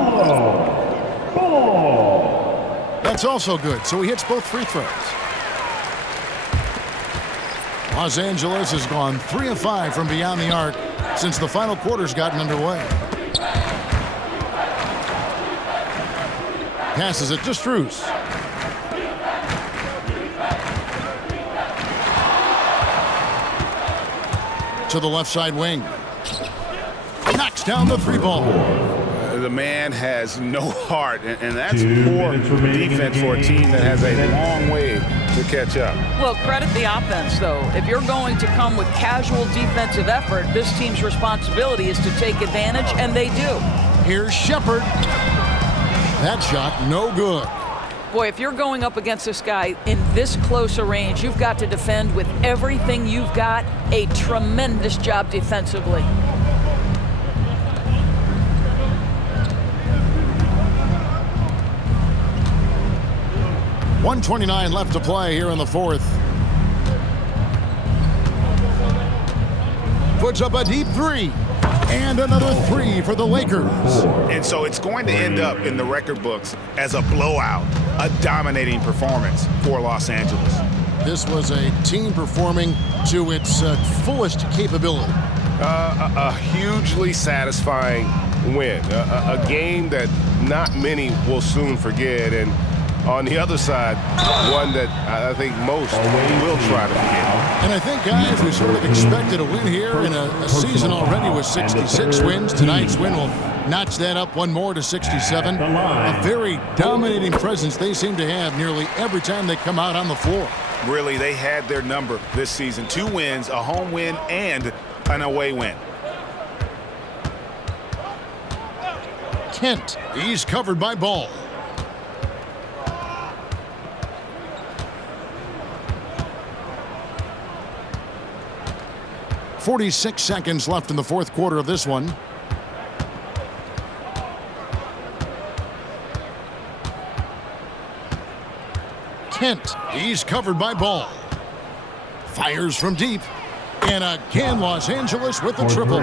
Ball. That's also good. So he hits both free throws. Los Angeles has gone 3 of 5 from beyond the arc since the final quarter's gotten underway. Passes it to Strus. To the left side wing. knocks down the 3 ball. The man has no heart, and that's poor defense for a team that has a long way to catch up. Well, credit the offense, though. If you're going to come with casual defensive effort, this team's responsibility is to take advantage, and they do. Here's Shepard. That shot, no good. Boy, if you're going up against this guy in this close a range, you've got to defend with everything you've got. A tremendous job defensively. .129 left to play here in the 4th. Puts up a deep 3. And another 3 for the Lakers. And so it's going to end up in the record books as a blowout, a dominating performance for Los Angeles. This was a team performing to its fullest capability. A hugely satisfying win. A game that not many will soon forget. And on the other side, one that I think most will try to forget. And I think, guys, we sort of expected a win here in a season already with 66 wins. Tonight's win will notch that up one more to 67. A very dominating presence they seem to have nearly every time they come out on the floor. Really, they had their number this season. 2 wins, a home win, and an away win. Kent, he's covered by Ball. .46 seconds left in the 4th quarter of this one. Kent, he's covered by Ball. Fires from deep. And again, Los Angeles with the triple.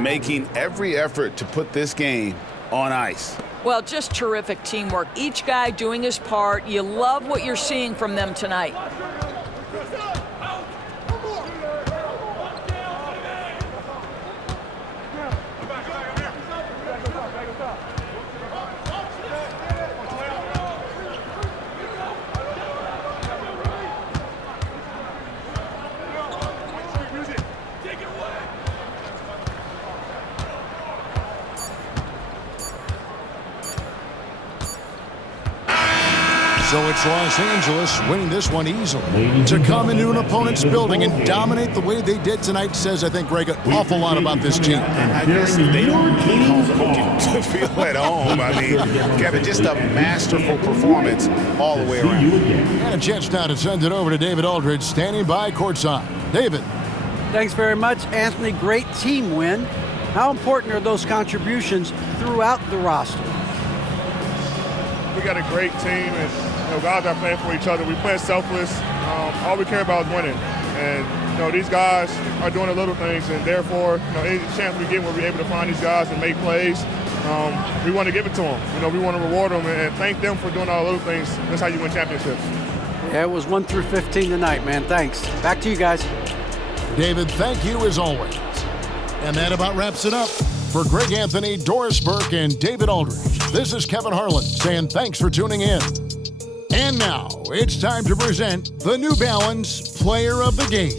Making every effort to put this game on ice. Well, just terrific teamwork. Each guy doing his part. You love what you're seeing from them tonight. So it's Los Angeles winning this one easily. To come into an opponent's building and dominate the way they did tonight says, I think, Greg, an awful lot about this team. I guess they don't need home cooking to feel at home. I mean, Kevin, just a masterful performance all the way around. And a chance now to send it over to David Aldridge, standing by courtside. David. Thanks very much, Anthony. Great team win. How important are those contributions throughout the roster? We got a great team, and guys are playing for each other. We play selfless. All we care about is winning. And these guys are doing the little things, and therefore, any chance we get where we're able to find these guys and make plays, we want to give it to them. We want to reward them and thank them for doing all the little things. That's how you win championships. Yeah, it was 1 through 15 tonight, man. Thanks. Back to you guys. David, thank you as always. And that about wraps it up. For Greg Anthony, Doris Burke, and David Aldridge, this is Kevin Harlan saying thanks for tuning in. And now it's time to present the New Balance Player of the Game.